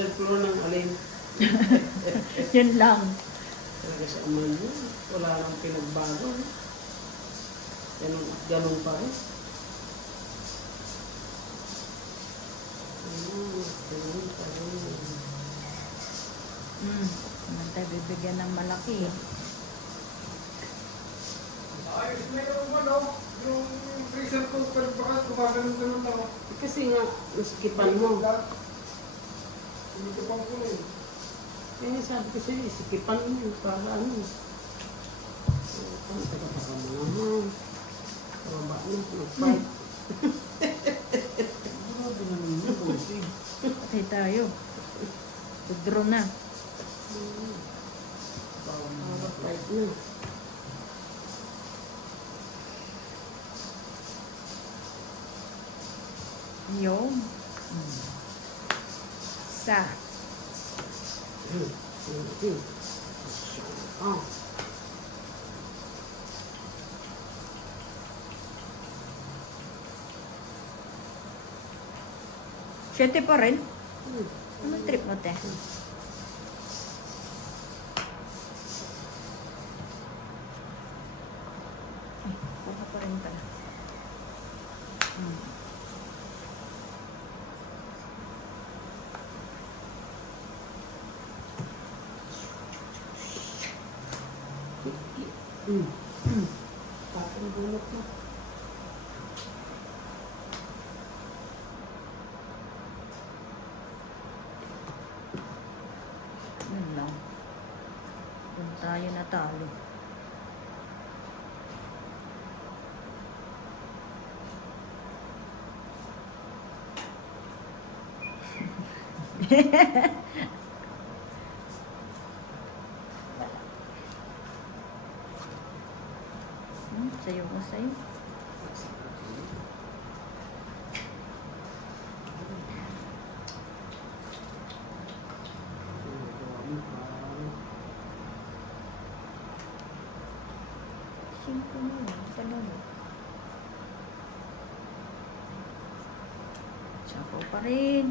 third floor ng alin. Yun lang. Talaga sa aman mo. Wala nang pinagbago. No? Ganun pa rin. Ganun pa rin. Naman tayo bibigyan ng malaki. Ayos na yung ano, yung freezer ko, pero baka kumaganon-ganon ako. Kasi nga, naskipan mo. Hindi ko pang kunin. Kaya sabi ko sa'yo, isikipan mo para ano. Ang taga-taga mo naman. Pababa na, mag-fight. Grabe naman yun, bossing. Patay tayo. Tudro na. Mag-fight na. Yung. Sa. Oh. Siyete pa rin. Ano trip mo, te? Kuha pa rin pala. Tapos bulot mo. Yun lang. Kung tayo natalo. Sayo ko sa'yo. Singko mo lang. Talaga. Sapo pa rin.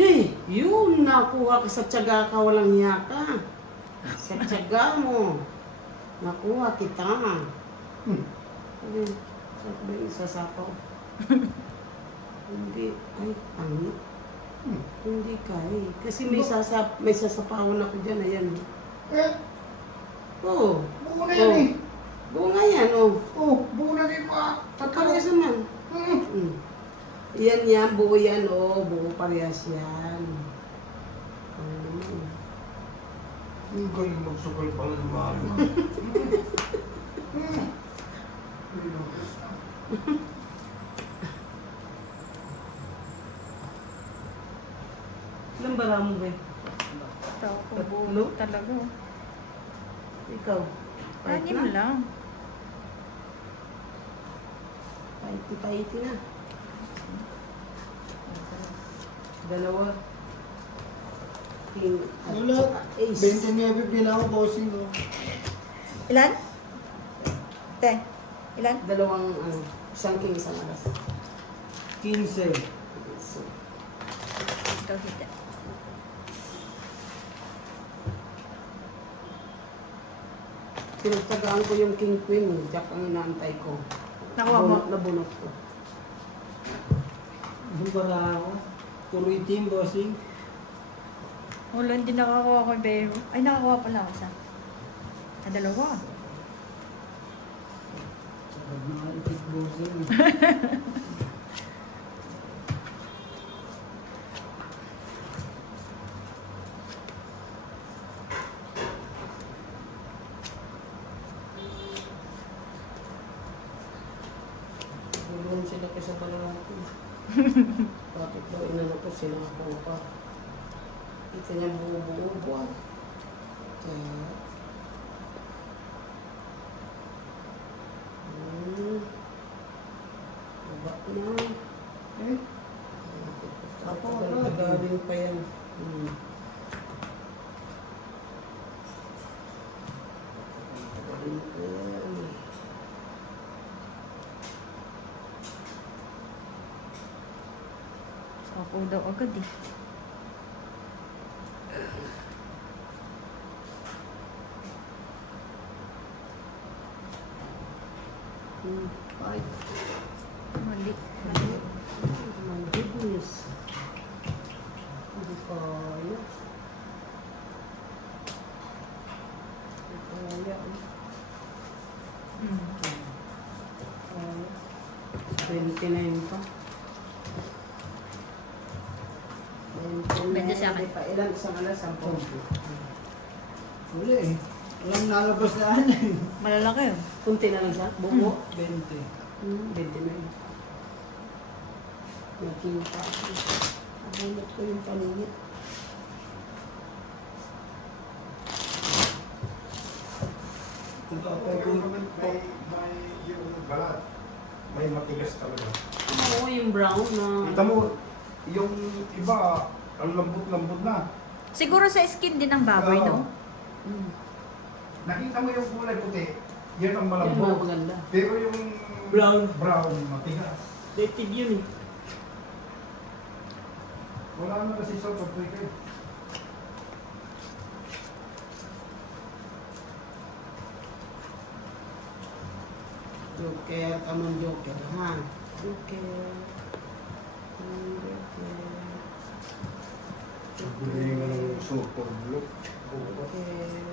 Hey, yun, nakuha ka sa tiyaga ka, walang hiya ka. Sa tiyaga mo, nakuha kita. Sabi, sabi, isasapaw. Hindi, ay, pangit. Hindi kaya. Kasi may sasapawan ako dyan, ayan. Eh, Oo. buo na yan eh. Buo nga yan, oh. Oh, buo na din pa. Parehas naman. Yan, buo yan, oh. Buo parehas yan. Ang galing magsukal pala ng mahal mo. Ilang bara mo ba? Tao ko Tatlo? bulo talaga. Ikaw? Pahit Anim na? lang. Paiti na. Dalawa. King at Wala. saka ace. 29 din ako, bossing ko. Ilan? Te, ilan? Dalawang, isang king, isang alas. 15. So, Ikaw hita. pinagtagaan ko yung king queen, jack ang inaantay ko. Nakuha mo? Nabunot ko. Ang bara ako. Puro itim, bossing. Wala, hindi nakakuha ko, babe. Ay, nakakuha pala ako isa. Dalawa. Sarap na itik, bossing. Gulong sila kasi dalawa ko. Bakit daw inano ko sila ako pa? Kita niya buo-buo buwan. Kaya... Baba na. Eh? Ako, Tagal pa yan. Ako daw agad eh. Ay, Mali. my goodness. Hindi kaya. Hindi kaya. Mm. Kaya. 29 pa. 29 Ganda sa akin. pa. Ilan? Isang alas? 10. Wala eh. Walang nalabas na ano eh. Malalaki yun. Kunti na lang siya. Buko. 20. 29. Nakita. Nabulot ko yung paningit. Kung May, may yung balat. May matigas talaga. Oo, yung brown na... Kita mo, yung iba, ang lambot-lambot na. Siguro sa skin din ng baboy, no? Mm. Nakita mo yung kulay puti, yan ang Yan ang malambot. maganda. Pero yung Brown. brown, matigas. Dated yun eh. Wala na kasi sa paprika. Joker, kamon Joker, ha? Joker. Joker. Bili nga ng super blue. Joker.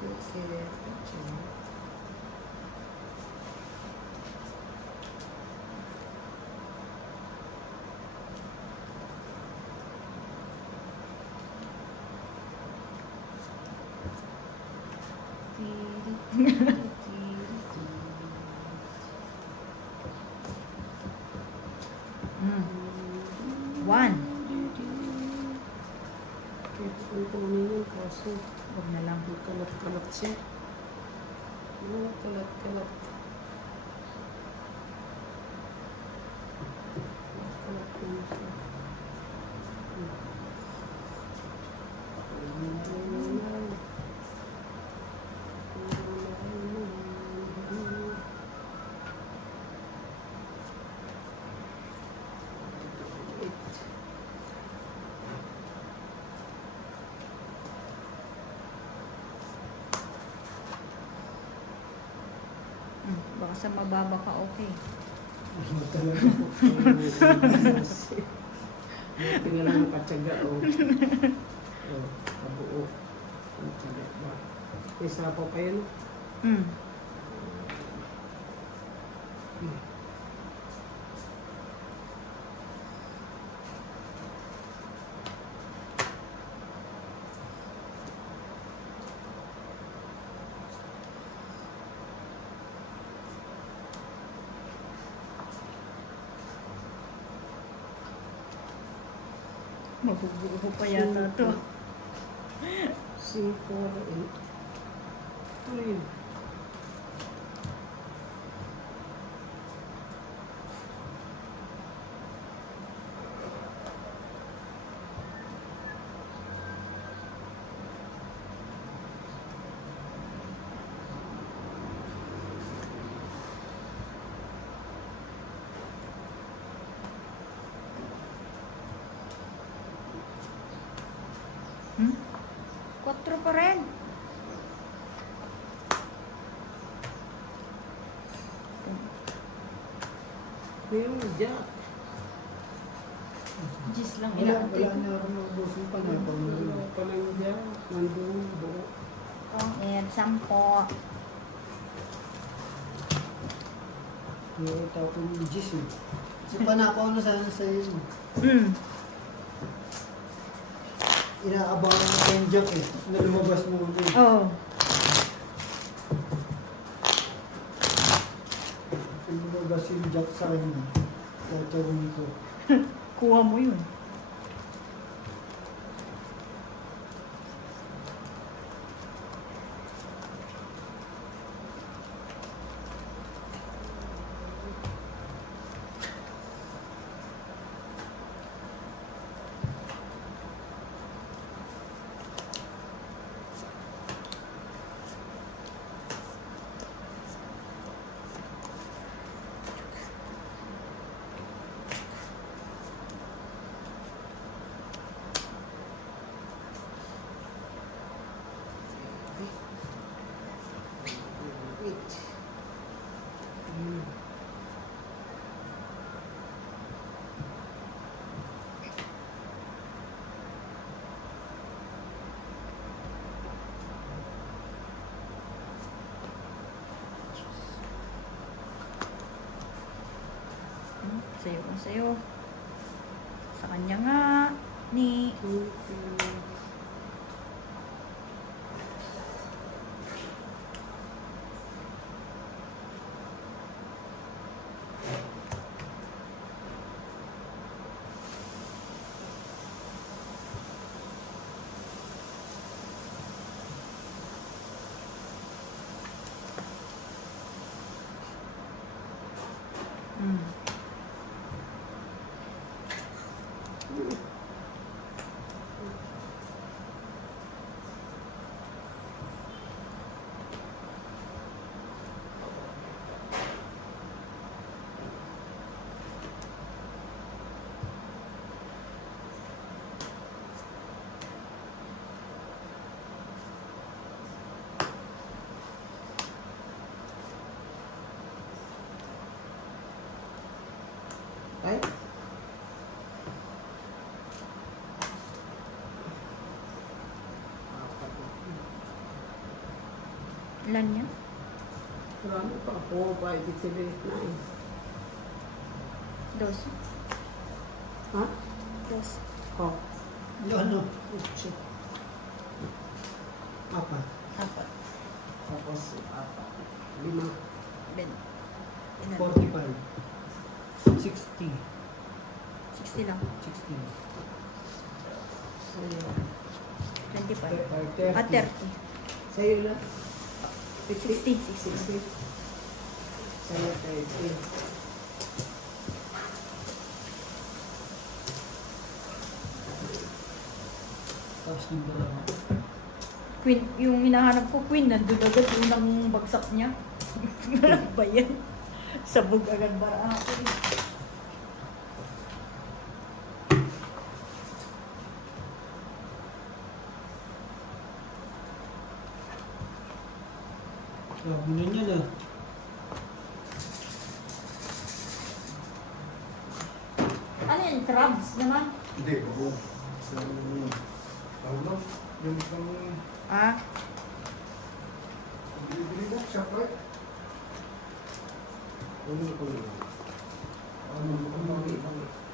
Joker. Joker. Mm. 1. Ito kung kunin yun, kaso Huwag na lang. kalat-kalat siya. Kalat-kalat. Kalat yun siya. Mm. Baka sa mababa ka okay. Tingnan lang ang katsaga, oh. Oh, kabuo. Ang tsaga ba? May sapaw pa yun. Mm. Mabubuo pa yata to. 5, 8. Ano yun? Hmm? 4 pa rin. Yung jack. Gis lang Wala inaantay ko. na ako naubusin pa na ito. Wala pa lang jack. Nandun, buo. Kung 10. Nakita ko yung Gis eh. Kasi panakaw na sana sa iyo. Mm. Inaabangan ko yung Jack eh. Na lumabas muna eh. Oo. Lumabas yung Jack sa kanya. Tatawin ko. Kuha mo yun. Sa'yo, sa'yo. Sa kanya nga. Ni. Mm. Ay, Ilan yan? marami pa. 4, 5, 6, 7, 8, 9. Dos. Ha? Dos. Oh, Ano? 8. Apat. Apat. Tapos, 4. 5. Ben. Ilan? 45. 60. 60 lang. 60. Sa'yo. 25. Ah, 30. Sa'yo lang. 60. 60. Sa'yo, 30. Tapos yung dalawa. Queen, yung hinahanap ko, Queen, nandun agad yung nang bagsak niya. Ano ba yan? Sabog agad bara ako. Sabi na niya na. Ano yan? Crabs naman? Hindi, oo. Ano? Yung isang Ah, bibili mo, Shoprite. Ano ko yun?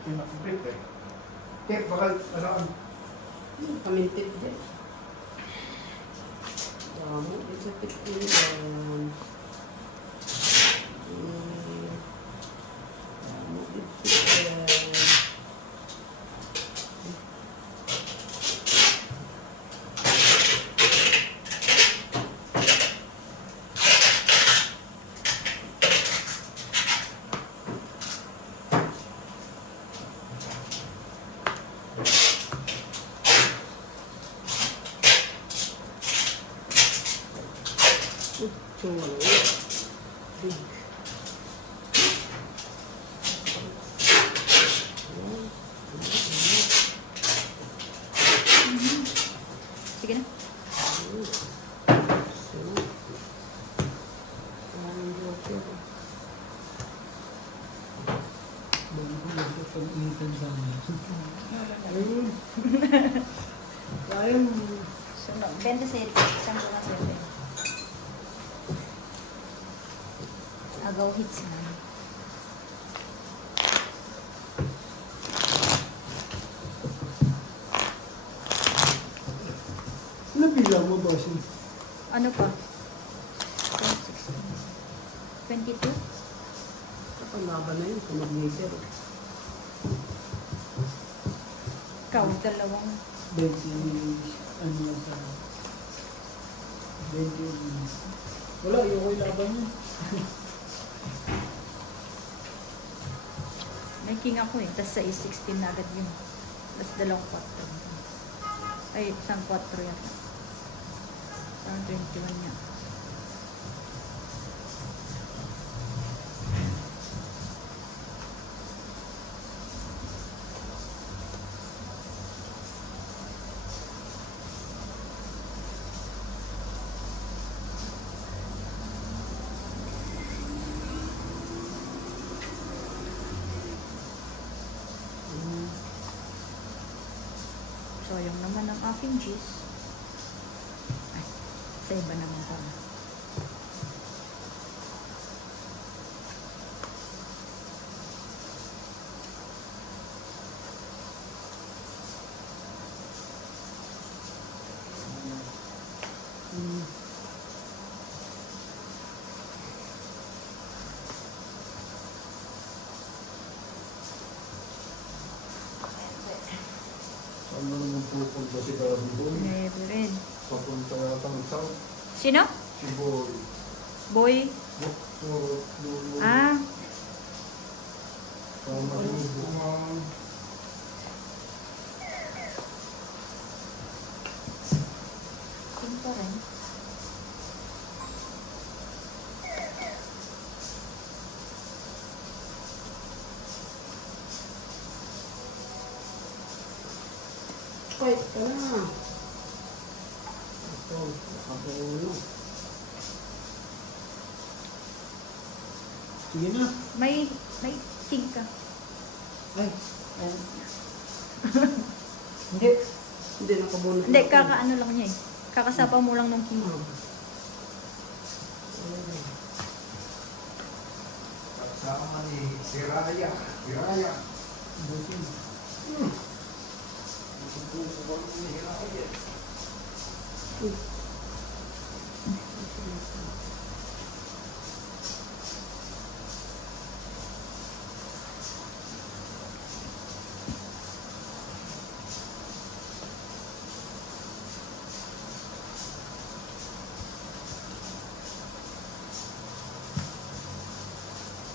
Pinakupit eh. Kaya bakal, alaan. Kamintip din. Damo, isa pitin. Damo, pitin. Chua. Big. sige na. Bago ko nagpapag-itan sa amin. Ayun. Ayun. Sunod. 27. Isang ko na 7. Agaw hits na. Nabilang mo ba siya? Ano pa? 16. 22? Ang laban na yun, kung mag-laser. Ikaw, dalawang. 20, ano yan sa... 20. Wala, yung ko'y laban niya. May king ako eh. Tapos sa 16 na agad yun. Tapos dalawang 4. Ay, isang 4 yan. Isang 21 yan. Sayang naman ang aking cheese. Ay, sa iba naman pala. Ano naman pupunta si Daddy Boy? Never rin. Papunta yata ng South. Sino? Si Boy. Boy? Lulu. Ah, Tama yung bungang. sino pa rin? Quiet ka na. Ito, nakabuno. Sige na. May king ka. Ay. Ay, Hindi. hindi nakabuno. Hindi, kakaano lang niya eh. Kakasapa mo lang ng king. Kasama ni si Raya. Si Raya. Busin. Susuko ni Raya.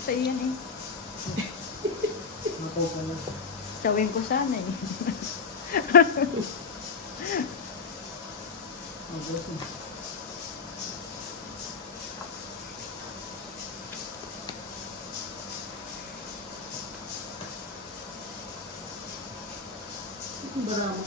Sa iyan eh. Nakuha na. Sawin ko sana eh. Ang busin. Bravo.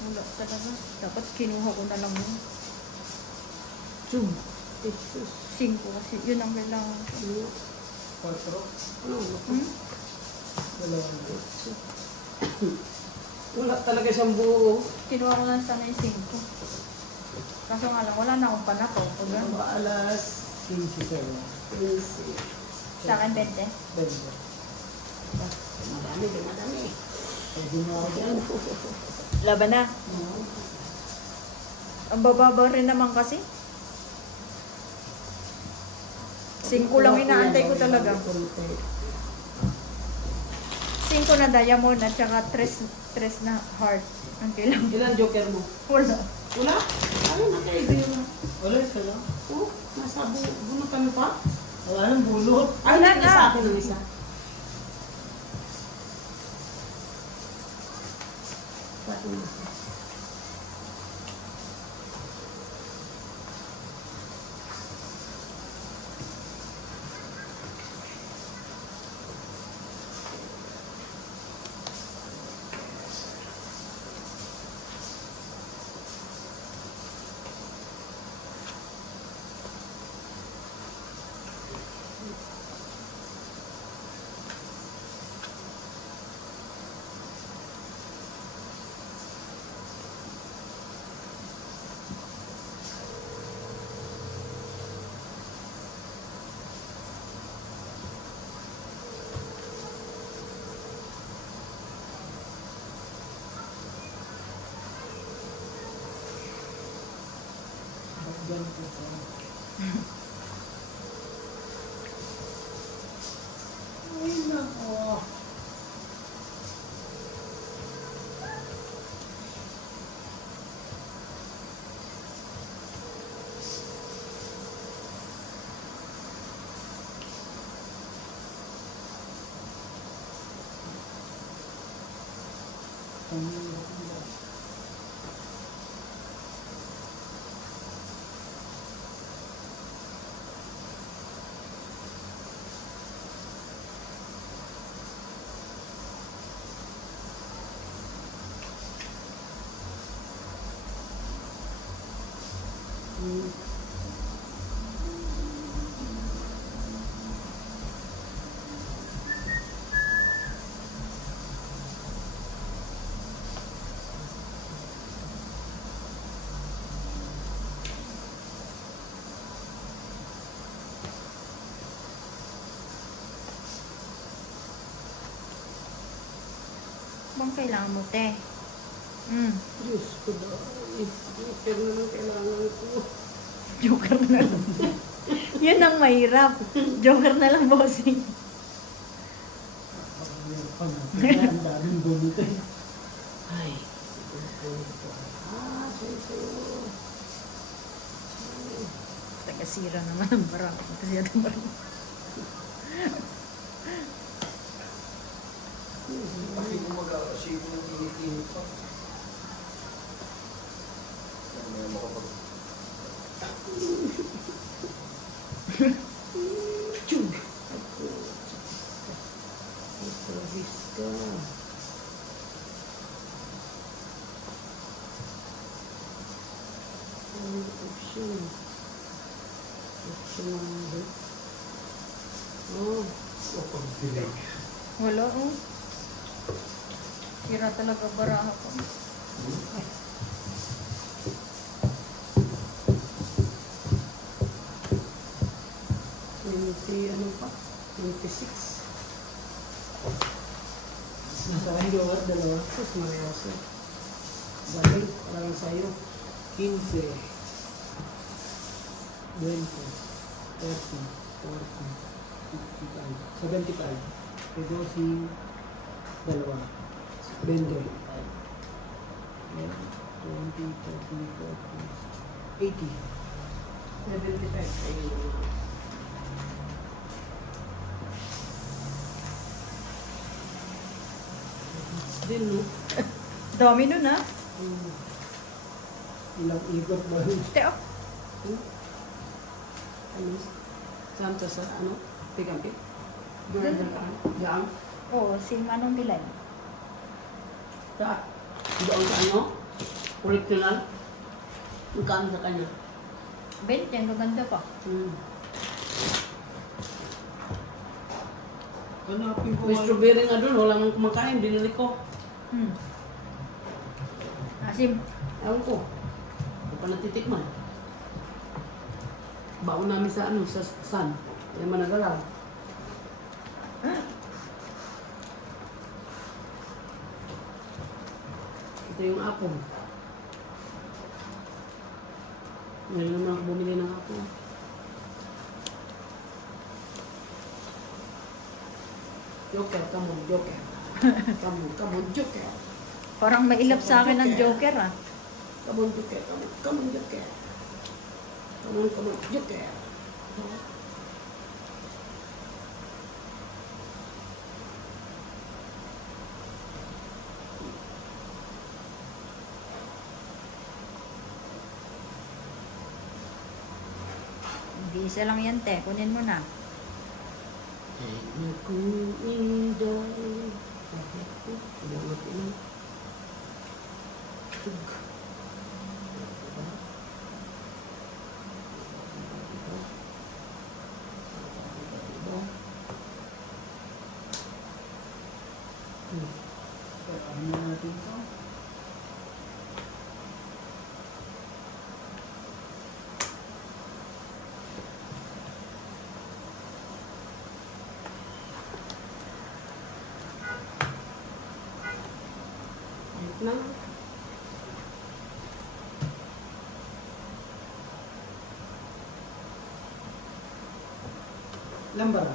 Wala talaga. Dapat kinuha ko na lang yun. Chum. Jesus. 5 kasi yun ang kailangan ko. Ano? 4. Ano? Hmm? Dalawang Wala talaga siyang buo. Kinuha ko na sana yung 5. Kaso nga lang, wala na akong panako. Pag Ano ba alas? 15. 15. sa akin 20. Benda. Madami, di madami. Pag ginawa ko yan. Laban na. Ang bababa rin naman kasi. 5 lang inaantay ko talaga. 5 na diamond at saka 3 na heart. Ang kailangan. Ilan joker mo? Wala. Wala? Ano na kayo yun? Wala ka lang. Oh, nasa bunutan mo pa? Wala nang bulot. Ay, Wala nagka na. sa akin ng isa. Sa akin ng isa. Ganito ko. Ay, nako. bang kailangan mo, te? Diyos ko dahil. Joker na lang kailangan ko. Joker na lang. Yun ang mahirap. Joker na lang, bossing. Ang daming bumito. Ay. Sa'yo. Tagasira naman ang barako. Kasi ito barako. Pati kung mag-aasip ng init-init pa. May makapag... Chug! Ako. Service ka. Option. Option number. Oh. O pag-delay. Wala, oh. Sira talaga baraha ko. Ano pa? 26. Nasa kayo at dalawa. Sus, Marioso. Galing, parang sa'yo. 15, 20, 30, 40, 55, 75. Pero si dalawa. 20. 20, 30, 40, 80. 75. Ayun. Din, no? Dami nun, ha? Ilang ikot ba? Te, oh. Ano? Saan to sa, ano? Tigampi? Diyan? Oo, si Manong Bilal. Saan? Doon sa ano? Original? Magkano sa kanya? 20, ang gaganda pa. Hanapin ko May strawberry nga doon, wala nang kumakain, binili ko. Asim. Ewan ko. Hindi pa natitikman. Baon namin sa ano, sa sun. Kaya managalaw. Ito yung apong. Ngayon naman ako bumili ng apong. Joker, come on, Joker. Come on, Joker. Parang mailap sa akin ng Joker, ah. Come on, Joker. Come on, Joker. Come on, Joker. Hindi isa lang yan, te. Kunin mo na. Ay, naku, inday. Bakit ko? Salamat ina. Tug. Diba? Diba? Ano natin ito? Ayun na. Lambara.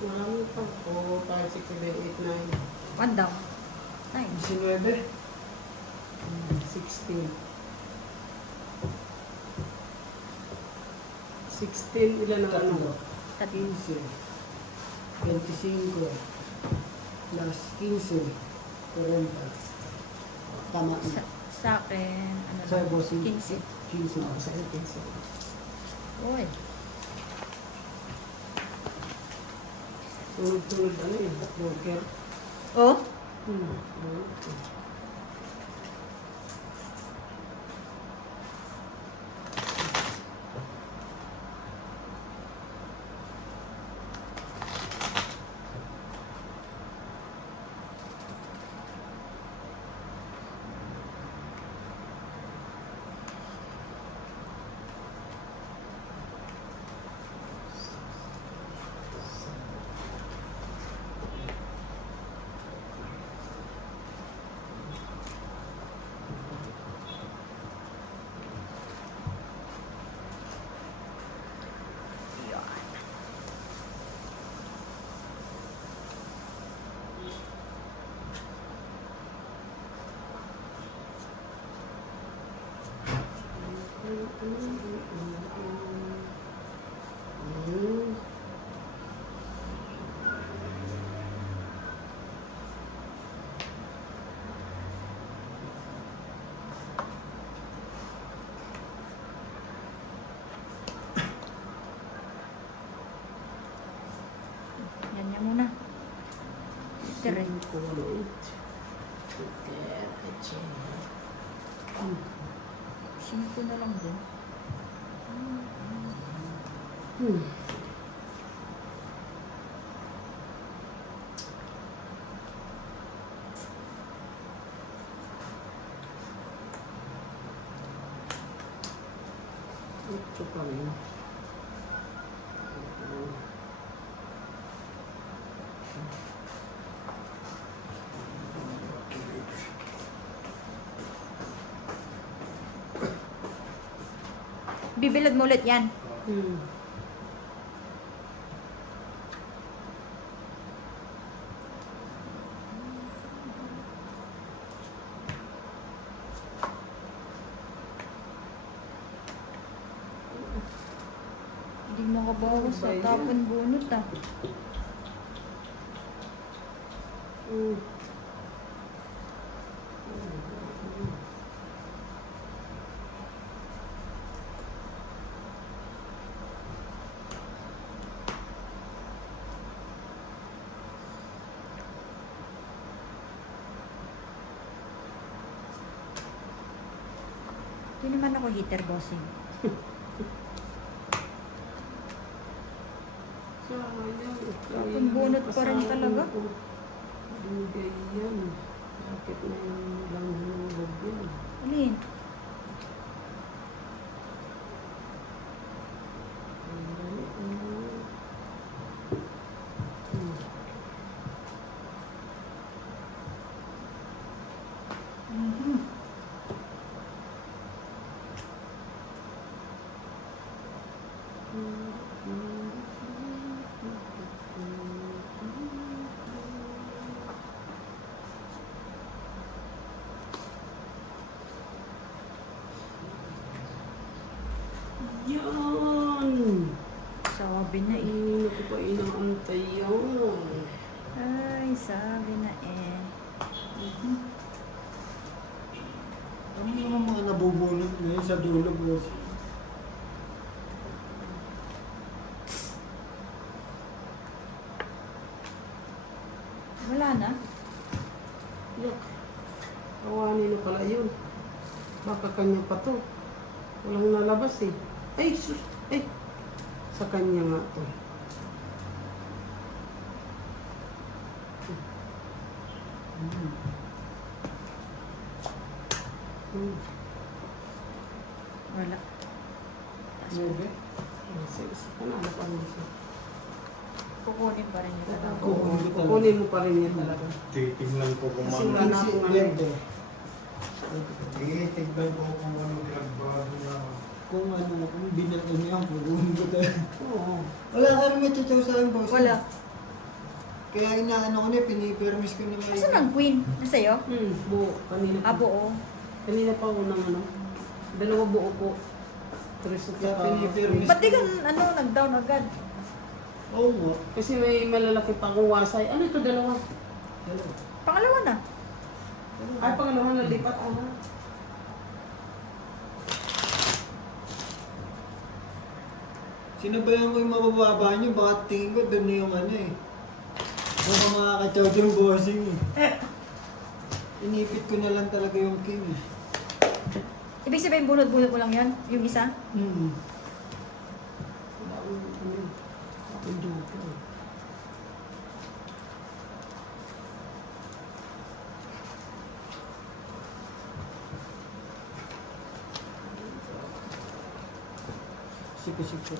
Marami pa. 4, 5, 6, 7, 8, 9. One down. 9. 19. 16. 16, ilan ang ano? Tatlo. 15. 25. Plus 15. 40. Tama Sa, na. sa akin, ano Sa lang, bossing. 15. 15. Ako sa 15. Uy. Tulad-tulad ano yun? Joker. Oh? Okay. kulot. Super, kache. Singko na lang din. Hmm. Ito pa rin. Bibilad mo ulit yan. Hmm. Hindi makabawas sa Ano ba yun? tapon bunot ah. Hmm. Ito naman ako heater bossing. Tapon bunot pa rin talaga. Binigay yan. Bakit na yung lang hinulog yan? Alin? Ang dali, ang dali. Hmm. Yan! Sabi na eh. Hindi ko pa inaantay yun. Ay, sabi na eh. Ano naman mga nabubunot ngayon sa dulo, boss? Wala na. Yak. Kawanin na pala yun. Baka kanya pa to. Walang nalabas eh. Ay, sus! Ay! Sa kanya nga to. Hmm. Wala. Nubi? Sige, panalo pa rin siya. Kukunin pa rin yung talaga. Kukunin mo pa rin yan talaga. Titignan ko kung Kasi ano. wala na akong ano. Titignan ko kung ano pinagbago na. Kung ano, kung binato niya, puruhin ko talaga. Oo. Wala ka rin matutuwa sa akin, boss. Wala. Kaya inaano ko na, pinipermis ko na Asan ang queen? Nasa'yo? Buo. Kanina Ah, buo. Kanina pa unang ano. Dalawa buo po. Tres at Kaya saka- pinipermis Ba't di ka nag-down agad? Oo nga. Kasi may malalaki pa akong wasay. Ano ito dalawa? Pangalawa na. Ay, pangalawa na lipat. Sinabayan ko yung mabababa niyo, baka tingin ko doon na yung ano eh. Baka makakachow yung bossing eh. Inipit ko na lang talaga yung king eh. Ibig sabihin, bunot-bunot mo lang yan? Yung isa? Hmm. Wala akong ano. Akong dupo. Siko-siko.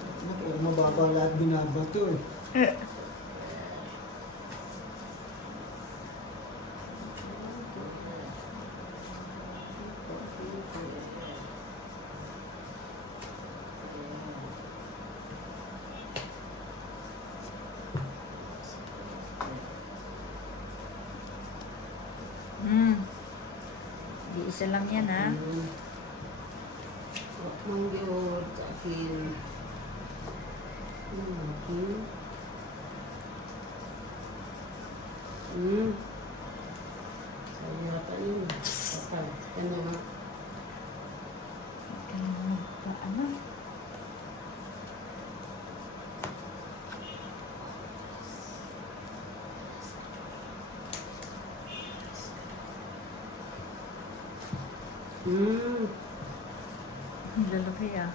Mababa lahat binabato eh. Di isa lang yan ha. Mangyod sa akin. Okay. Sabi yata yun. Patay. Ano nga? Ano? Hmm. Ang lalaki ah.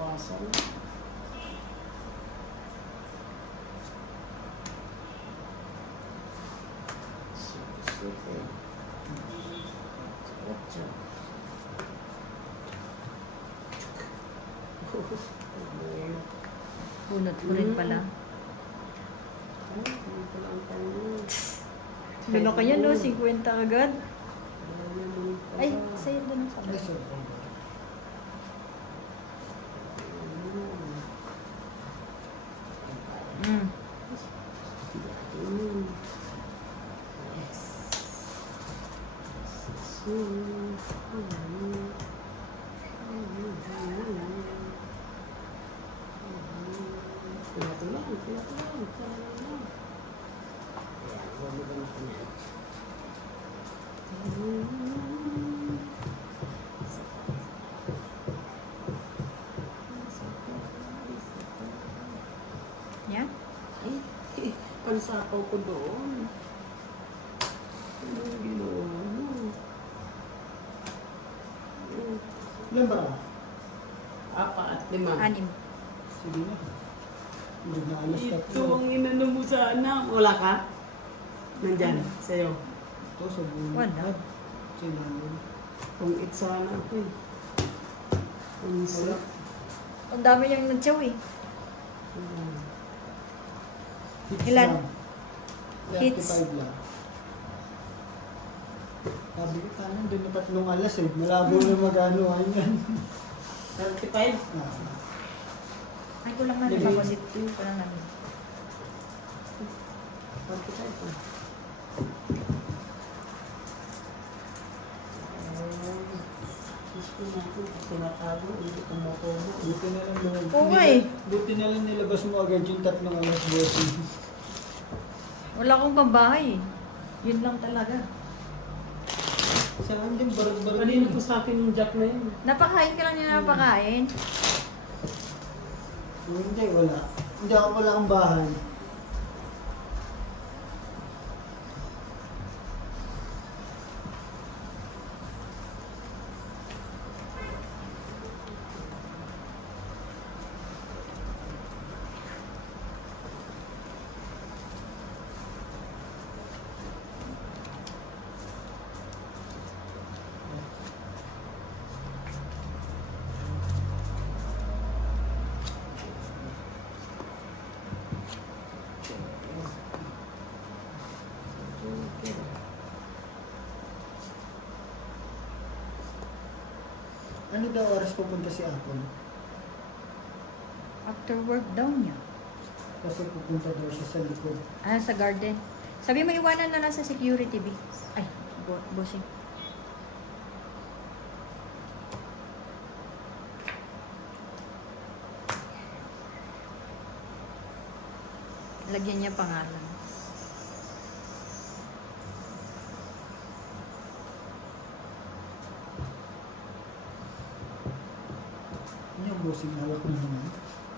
Bawasan. Super. Ocho. Bunot mo rin pala. Gano'n kaya no? 50 agad? Ay, sa'yo doon sa Ay, sorry. Mm. Yan? Ay, pansapaw ko doon. Anong ginawa mo? Ilan ba? 4 at 5. 6. Sige na. Hindi na alas Ito tatlo. ang inano mo sana. Wala ka? Nandyan, sa'yo. Ito sa bunod. Wala. Sinabi. Kung it sana ako eh. Kung Wala. Ang dami niyang nagsaw eh. Hits Ilan? lang. Hits. 35 lang. Sabi ko, tanong din na 3 alas eh. Malabo na mag-anuhan yan. 35? Ah, Ay, kulang na Hindi. napakosit. Kulang na. 45 pa. Diyos ko natin, tinatago, hindi ko makuha. buti na lang naman. Oo nga eh. Buti na lang nilabas mo agad yung 3 alas bossing. Wala akong pambahay eh. Yun lang talaga. Saan din barag-barag Kanina ko sa akin yung jack na yun. Napakain ka lang niya napakain. Hindi, wala. Hindi ako wala ang bahay. Ano daw oras pupunta si Apple? After work daw niya. Kasi pupunta daw siya sa likod. Ah, sa garden. Sabi mo iwanan na lang sa security, B. Ay, bossing. Lagyan niya pangalan. Ano yung bossing hawak na naman?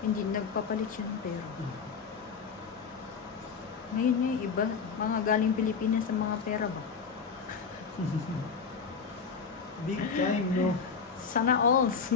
Hindi nagpapalit siya ng pera. Ngayon nga, iba. Mga galing Pilipinas sa mga pera ba? Big time, no? Sana alls.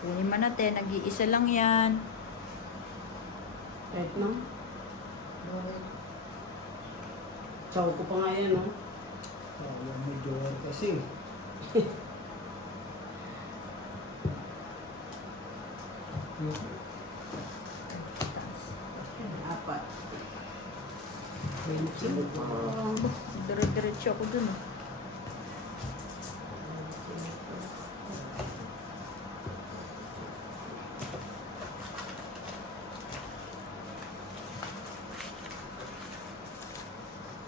Kunin mo natin, nag-iisa lang yan. Right na? Saw ko pa nga yan, no? Wala may jowa kasi. Apat. 20 pa. Dire-diretso ako dun. Ah.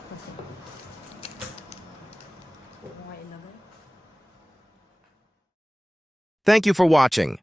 Kasi, huwag mo nga ilagay. Thank you for watching.